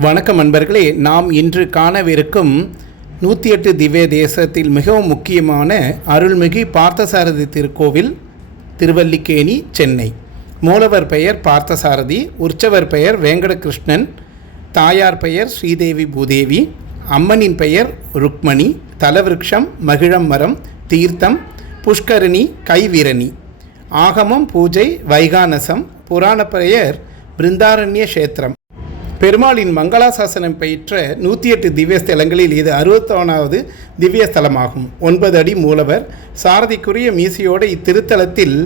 வணக்கம் அன்பர்களே, நாம் இன்று காணவிருக்கும் 108 திவ்ய தேசத்தில் மிகவும் முக்கியமான அருள்மிகு பார்த்தசாரதி திருக்கோவில் திருவல்லிக்கேணி, சென்னை. மூலவர் பெயர் பார்த்தசாரதி, உற்சவர் பெயர் வேங்கடகிருஷ்ணன், தாயார் பெயர் ஸ்ரீதேவி பூதேவி, அம்மனின் பெயர் ருக்மணி, தலவிருக்ஷம் மகிழம் மரம், தீர்த்தம் புஷ்கரணி கைவிரணி, ஆகமம் பூஜை வைகானசம், புராண பெயர் பிருந்தாரண்ய கஷேத்திரம். பெருமாளின் மங்களாசாசனம் பெற்ற 108 திவ்ய ஸ்தலங்களில் இது 61வது திவ்ய ஸ்தலமாகும். 9 அடி மூலவர், சாரதிக்குரிய மீசையோடு இத்திருத்தலத்தில்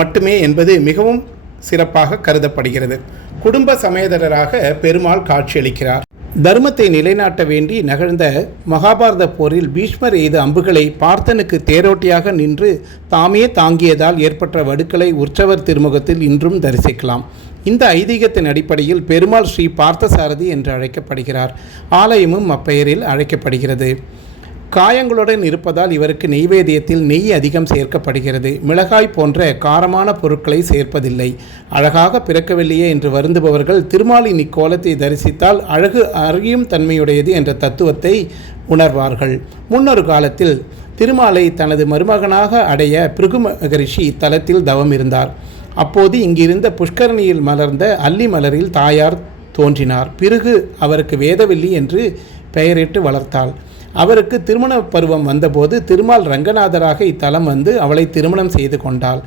மட்டுமே என்பது மிகவும் சிறப்பாக கருதப்படுகிறது. குடும்ப சமேதரராக பெருமாள் காட்சியளிக்கிறார். தர்மத்தை நிலைநாட்ட வேண்டி நகர்ந்த மகாபாரத போரில் பீஷ்மர் எய்த அம்புகளை பார்த்தனுக்கு தேரோட்டியாக நின்று தாமே தாங்கியதால் ஏற்பட்ட வடுக்களை உற்சவர் திருமுகத்தில் இன்றும் தரிசிக்கலாம். இந்த ஐதீகத்தின் அடிப்படையில் பெருமாள் ஸ்ரீ பார்த்தசாரதி என்று அழைக்கப்படுகிறார். ஆலயமும் அப்பெயரில் அழைக்கப்படுகிறது. காயங்களுடன் இருப்பதால் இவருக்கு நெய்வேத்தியத்தில் நெய் அதிகம் சேர்க்கப்படுகிறது. மிளகாய் போன்ற காரமான பொருட்களை சேர்ப்பதில்லை. அழகாக பிறக்கவில்லையே என்று வருந்துபவர்கள் திருமாலின் இக்கோலத்தை தரிசித்தால் அழகு அறியும் தன்மையுடையது என்ற தத்துவத்தை உணர்வார்கள். முன்னொரு காலத்தில் திருமாலை தனது மருமகனாக அடைய பிருகு மகரிஷி இத்தலத்தில் தவம் இருந்தார். அப்போது இங்கிருந்த புஷ்கரணியில் மலர்ந்த அல்லி மலரில் தாயார் தோன்றினார். பிறகு அவருக்கு வேதவல்லி என்று பெயரிட்டு வளர்த்தாள். அவருக்கு திருமண பருவம் வந்தபோது திருமால் ரங்கநாதராக இத்தலம் வந்து அவளை திருமணம் செய்து கொண்டாள்.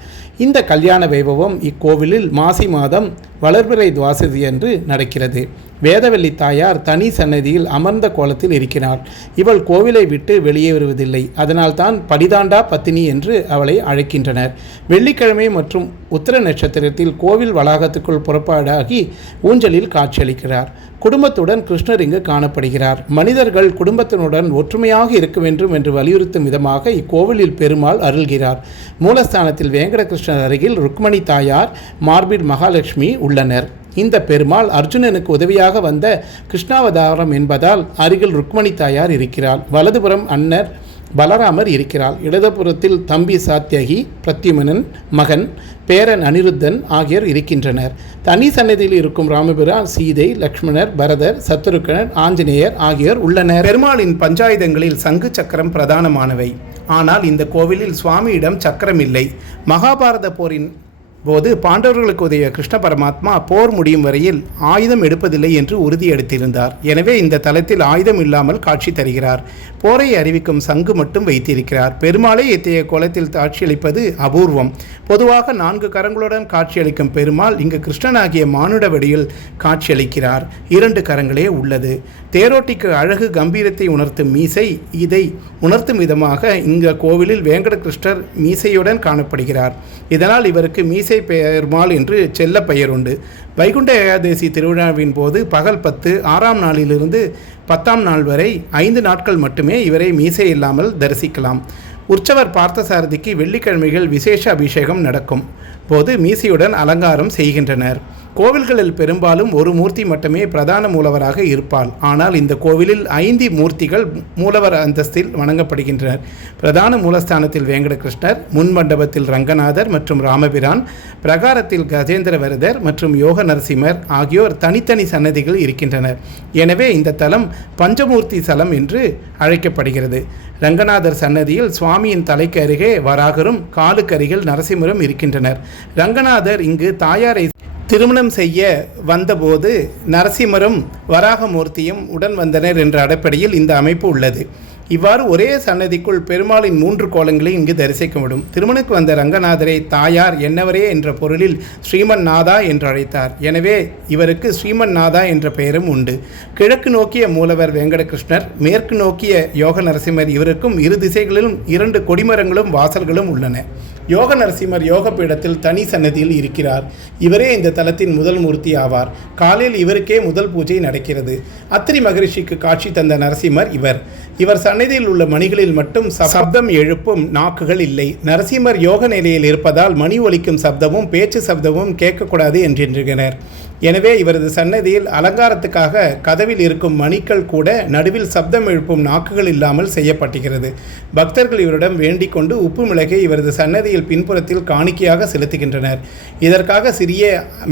இந்த கல்யாண வைபவம் இக்கோவிலில் மாசி மாதம் வளர்பிறை துவாசதி என்று நடக்கிறது. வேதவல்லி தாயார் தனி சன்னதியில் அமர்ந்த கோலத்தில் இருக்கிறாள். இவள் கோவிலை விட்டு வெளியே வருவதில்லை. அதனால் தான் படிதாண்டா பத்தினி என்று அவளை அழைக்கின்றனர். வெள்ளிக்கிழமை மற்றும் உத்திர நட்சத்திரத்தில் கோவில் வளாகத்துக்குள் புறப்பாடாகி ஊஞ்சலில் காட்சியளிக்கிறார். குடும்பத்துடன் கிருஷ்ணர் இங்கு காணப்படுகிறார். மனிதர்கள் குடும்பத்தினுடன் ஒற்றுமையாக இருக்க வேண்டும் என்று வலியுறுத்தும் விதமாக இக்கோவிலில் பெருமாள் அருள்கிறார். மூலஸ்தானத்தில் வேங்கடகிருஷ்ணர் அருகில் ருக்மணி தாயார், மார்பில் மகாலட்சுமி உள்ளனர். இந்த பெருமாள் அர்ஜுனனுக்கு உதவியாக வந்த கிருஷ்ணாவதாரம் என்பதால் அருகில் ருக்மணி தாயார் இருக்கிறார். வலதுபுறம் அன்னர் பலராமர் இருக்கிறார். இடதுபுறத்தில் தம்பி சாத்தியகி, பிரத்யுமனன் மகன் பேரன் அனிருத்தன் ஆகியோர் இருக்கின்றனர். தனி சன்னதியில் இருக்கும் ராமபிரான், சீதை, லக்ஷ்மணர், பரதர், சத்ருகனர், ஆஞ்சநேயர் ஆகியோர் உள்ளனர். பெருமாளின் பஞ்சாயுதங்களில் சங்கு சக்கரம் பிரதானமானவை. ஆனால் இந்த கோவிலில் சுவாமியிடம் சக்கரம் இல்லை. மகாபாரத போரின் போது பாண்டவர்களுக்கு உதவிய கிருஷ்ண பரமாத்மா போர் முடியும் வரையில் ஆயுதம் எடுப்பதில்லை என்று உறுதியெடுத்திருந்தார். எனவே இந்த தலத்தில் ஆயுதம் இல்லாமல் காட்சி தருகிறார். போரை அறிவிக்கும் சங்கு மட்டும் வைத்திருக்கிறார். பெருமாளை இத்தகைய கோலத்தில் காட்சியளிப்பது அபூர்வம். பொதுவாக 4 கரங்களுடன் காட்சியளிக்கும் பெருமாள் இங்கு கிருஷ்ணனாகிய மானுட வடிவில் காட்சியளிக்கிறார். 2 கரங்களே உள்ளது. தேரோட்டிக்கு அழகு கம்பீரத்தை உணர்த்தும் மீசை. இதை உணர்த்தும் விதமாக இங்க கோவிலில் வேங்கடகிருஷ்ணர் மீசையுடன் காணப்படுகிறார். இதனால் இவருக்கு மீசை பெருமாள் என்று செல்ல பெயர் உண்டு. வைகுண்ட ஏகாதசி திருவிழாவின் போது பகல் 10 6ஆம் நாளிலிருந்து 10ஆம் நாள் வரை 5 நாட்கள் மட்டுமே இவரை மீசை இல்லாமல் தரிசிக்கலாம். உற்சவர் பார்த்தசாரதிக்கு வெள்ளிக்கிழமைகள் விசேஷ அபிஷேகம் நடக்கும் போது மீசையுடன் அலங்காரம் செய்கின்றனர். கோவில்களில் பெரும்பாலும் ஒரு மூர்த்தி மட்டுமே பிரதான மூலவராக இருப்பாள். ஆனால் இந்த கோவிலில் 5 மூர்த்திகள் மூலவர் அந்தஸ்தில் வணங்கப்படுகின்றனர். பிரதான மூலஸ்தானத்தில் வேங்கடகிருஷ்ணர், முன் மண்டபத்தில் ரங்கநாதர் மற்றும் ராமபிரான், பிரகாரத்தில் கஜேந்திரவரதர் மற்றும் யோக நரசிம்மர் ஆகியோர் தனித்தனி சன்னதிகள் இருக்கின்றனர். எனவே இந்த தலம் பஞ்சமூர்த்தி ஸ்தலம் என்று அழைக்கப்படுகிறது. ரங்கநாதர் சன்னதியில் சுவாமியின் தலைக்கு அருகே வராகரும் காலுக்கு அருகில் நரசிம்மரும் இருக்கின்றனர். ரங்கநாதர் இங்கு தாயாரை திருமணம் செய்ய வந்தபோது நரசிம்மரும் வராகமூர்த்தியும் உடன் வந்தனர் என்ற அடிப்படையில் இந்த அமைப்பு உள்ளது. இவ்வாறு ஒரே சன்னதிக்குள் பெருமாளின் 3 கோலங்களை இங்கு தரிசிக்க முடியும். திருமணுக்கு வந்த ரங்கநாதரை தாயார் என்னவரே என்ற பொருளில் ஸ்ரீமன் நாதா என்று அழைத்தார். எனவே இவருக்கு ஸ்ரீமன் நாதா என்ற பெயரும் உண்டு. கிழக்கு நோக்கிய மூலவர் வேங்கடகிருஷ்ணர், மேற்கு நோக்கிய யோக நரசிம்மர். இவருக்கும் 2 திசைகளிலும் 2 கொடிமரங்களும் வாசல்களும் உள்ளன. யோக நரசிம்மர் யோக பீடத்தில் தனி சன்னதியில் இருக்கிறார். இவரே இந்த தலத்தின் முதல் மூர்த்தி ஆவார். காலையில் இவருக்கே முதல் பூஜை நடக்கிறது. அத்திரி மகரிஷிக்கு காட்சி தந்த நரசிம்மர் இவர் சன்னதியில் உள்ள மணிகளில் மட்டும் சப்தம் எழுப்பும் நாக்குகள் இல்லை. நரசிம்மர் யோக நிலையில் இருப்பதால் மணி ஒலிக்கும் சப்தமும் பேச்சு சப்தமும் கேட்கக்கூடாது என்றிருக்கிறார். எனவே இவரது சன்னதியில் அலங்காரத்துக்காக கதவில் இருக்கும் மணிகள் கூட நடுவில் சப்தம் எழுப்பும் நாக்குகள் இல்லாமல் செய்யப்பட்டிருக்கிறது. பக்தர்கள் இவரிடம் வேண்டிக் கொண்டு உப்பு மிளகை இவரது சன்னதியில் பின்புறத்தில் காணிக்கையாக செலுத்துகின்றனர். இதற்காக சிறிய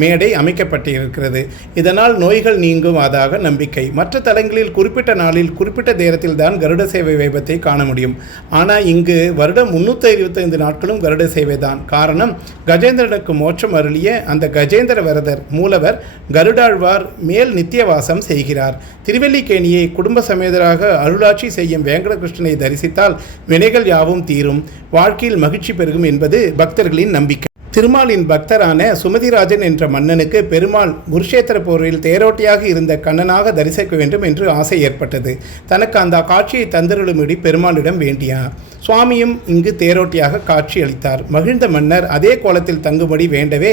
மேடை அமைக்கப்பட்டிருக்கிறது. இதனால் நோய்கள் நீங்குவதாக நம்பிக்கை. மற்ற தலங்களில் குறிப்பிட்ட நாளில் குறிப்பிட்ட நேரத்தில் தான் கருட சேவை வைபத்தை காண முடியும். ஆனால் இங்கு வருடம் 365 நாட்களும் கருட சேவை தான். காரணம், கஜேந்திரனுக்கு மோட்சம் அருளிய அந்த கஜேந்திர வரதர் மூலவர் கருடாழ்வார் மேல் நித்தியவாசம் செய்கிறார். திருவல்லிக்கேணியை குடும்ப சமேதராக அருளாட்சி செய்யும் வேங்கடகிருஷ்ணனை தரிசித்தால் வினைகள் யாவும் தீரும், வாழ்க்கையில் மகிழ்ச்சி பெருகும் என்பது பக்தர்களின் நம்பிக்கை. திருமாலின் பக்தரான சுமதிராஜன் என்ற மன்னனுக்கு பெருமாள் குருஷேத்திர போரில் தேரோட்டியாக இருந்த கண்ணனாக தரிசிக்க வேண்டும் என்று ஆசை ஏற்பட்டது. தனக்கு அந்த காட்சியை தந்தருளும்படி பெருமாளிடம் வேண்டியார். சுவாமியும் இங்கு தேரோட்டியாக காட்சி அளித்தார். மகிழ்ந்த மன்னர் அதே கோலத்தில் தங்கும்படி வேண்டவே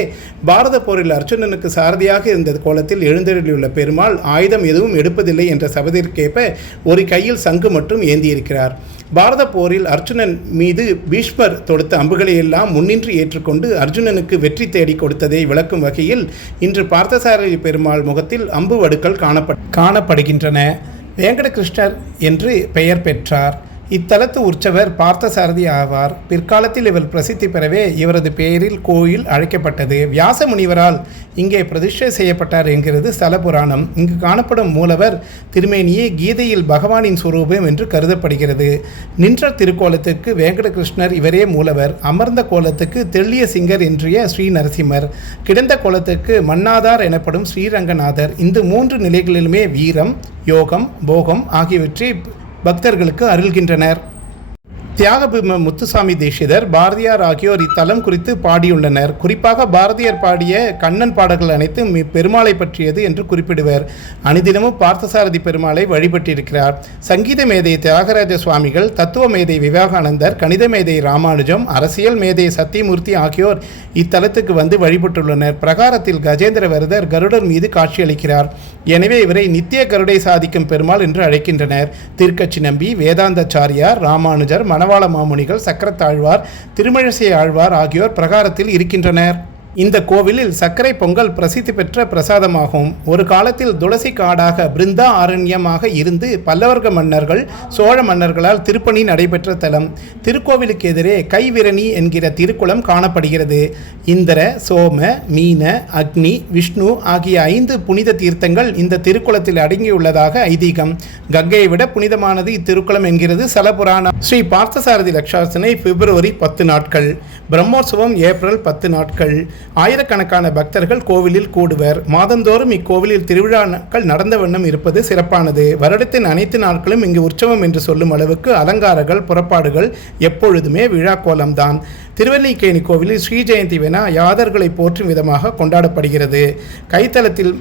பாரத போரில் அர்ஜுனனுக்கு சாரதியாக இருந்த கோலத்தில் எழுந்தருளியுள்ள பெருமாள் ஆயுதம் எதுவும் எடுப்பதில்லை என்ற சபதிற்கேற்ப ஒரு கையில் சங்கு மட்டும் ஏந்தியிருக்கிறார். பாரத போரில் அர்ஜுனன் மீது பீஷ்மர் தொடுத்த அம்புகளை எல்லாம் முன்னின்று ஏற்றுக்கொண்டு அர்ஜுனனுக்கு வெற்றி தேடி கொடுத்ததை விளக்கும் வகையில் இன்று பார்த்தசாரதி பெருமாள் முகத்தில் அம்பு வடுக்கள் காணப்படுகின்றன. வேங்கடகிருஷ்ணர் என்று பெயர் பெற்றார். இத்தலத்து உற்சவர் பார்த்தசாரதி ஆவார். பிற்காலத்தில் இவர் பிரசித்தி பெறவே இவரது பெயரில் கோயில் அழைக்கப்பட்டது. வியாச முனிவரால் இங்கே பிரதிஷ்டை செய்யப்பட்டார் என்கிறது ஸ்தல புராணம். இங்கு காணப்படும் மூலவர் திருமேனியே கீதையில் பகவானின் சுரூபம் என்று கருதப்படுகிறது. நின்ற திருக்கோலத்துக்கு வேங்கடகிருஷ்ணர் இவரே மூலவர். அமர்ந்த கோலத்துக்கு தெள்ளிய சிங்கர் என்றிய ஸ்ரீ நரசிம்மர், கிடந்த கோலத்துக்கு மன்னாதார் எனப்படும் ஸ்ரீரங்கநாதர். இந்த 3 நிலைகளிலுமே வீரம், யோகம், போகம் ஆகியவற்றை பக்தர்களுக்கு அருள்கின்றனர். தியாகபீம முத்துசாமி தீட்சிதர், பாரதியார் ஆகியோர் இத்தலம் குறித்து பாடியுள்ளனர். குறிப்பாக பாரதியார் பாடிய கண்ணன் பாடல்கள் அனைத்தும் பெருமாளை பற்றியது என்று குறிப்பிடுவர். அனுதினமும் பார்த்தசாரதி பெருமாளை வழிபட்டிருக்கிறார். சங்கீத மேதை தியாகராஜ சுவாமிகள், தத்துவ மேதை விவேகானந்தர், கணித மேதை ராமானுஜம், அரசியல் மேதை சத்தியமூர்த்தி ஆகியோர் இத்தலத்துக்கு வந்து வழிபட்டுள்ளனர். பிரகாரத்தில் கஜேந்திர வரதர் கருடர் மீது காட்சியளிக்கிறார். எனவே இவரை நித்திய கருடை சாதிக்கும் பெருமாள் என்று அழைக்கின்றனர். திருக்கச்சி நம்பி, வேதாந்தாச்சாரியார், ராமானுஜர், மணவாள மாமுனிகள், சக்கரத்தாழ்வார், திருமழிசை ஆழ்வார் ஆகியோர் பிரகாரத்தில் இருக்கின்றனர். இந்த கோவிலில் சர்க்கரை பொங்கல் பிரசித்தி பெற்ற பிரசாதமாகும். ஒரு காலத்தில் துளசி காடாக பிருந்தா ஆரண்யமாக இருந்து பல்லவர்க மன்னர்கள், சோழ மன்னர்களால் திருப்பணி நடைபெற்ற தலம். திருக்கோவிலுக்கு எதிரே கைவிரணி என்கிற திருக்குளம் காணப்படுகிறது. இந்திர, சோம, மீன, அக்னி, விஷ்ணு ஆகிய 5 புனித தீர்த்தங்கள் இந்த திருக்குளத்தில் அடங்கியுள்ளதாக ஐதீகம். கங்கையை விட புனிதமானது இத்திருக்குளம் என்கிறது ஸ்தலபுராணம். ஸ்ரீ பார்த்தசாரதி லட்சார்ச்சனை பிப்ரவரி 10 நாட்கள், பிரம்மோற்சவம் ஏப்ரல் 10 நாட்கள். ஆயிரக்கணக்கான பக்தர்கள் கோவிலில் கூடுவர். மாதந்தோறும் இக்கோவிலில் திருவிழாக்கள் நடந்த வண்ணம் இருப்பது சிறப்பானது. வருடத்தின் அனைத்து நாட்களும் இங்கு உற்சவம் என்று சொல்லும் அளவுக்கு அலங்காரங்கள், புறப்பாடுகள் எப்பொழுதுமே விழா கோலம்தான். திருவல்லிக்கேணி கோவிலில் ஸ்ரீ ஜெயந்தி வினா யாதர்களை போற்றும் விதமாக கொண்டாடப்படுகிறது. கைத்தலத்தில்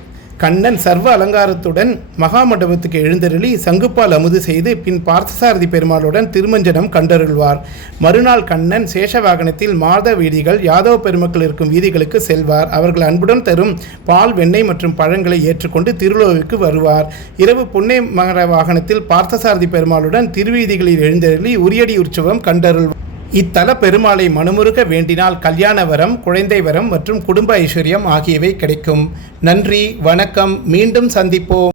கண்ணன் சர்வ அலங்காரத்துடன் மகாமண்டபத்துக்கு எழுந்தருளி சங்குப்பால் அமுது செய்து பின் பார்த்தசாரதி பெருமாளுடன் திருமஞ்சனம் கண்டருள்வார். மறுநாள் கண்ணன் சேஷவாகனத்தில் மாத வீதிகள், யாதவ பெருமக்கள் இருக்கும் வீதிகளுக்கு செல்வார். அவர்கள் அன்புடன் தரும் பால், வெண்ணெய் மற்றும் பழங்களை ஏற்றுக்கொண்டு திருலோவிற்கு வருவார். இரவு புன்னை மகர வாகனத்தில் பார்த்தசாரதி பெருமாளுடன் திருவீதிகளில் எழுந்தருளி உரியடி உற்சவம் கண்டருள்வார். இத்தல பெருமாளை மனமுருக வேண்டினால் கல்யாண வரம், குழந்தை வரம் மற்றும் குடும்ப ஐஸ்வர்யம் ஆகியவை கிடைக்கும். நன்றி, வணக்கம். மீண்டும் சந்திப்போம்.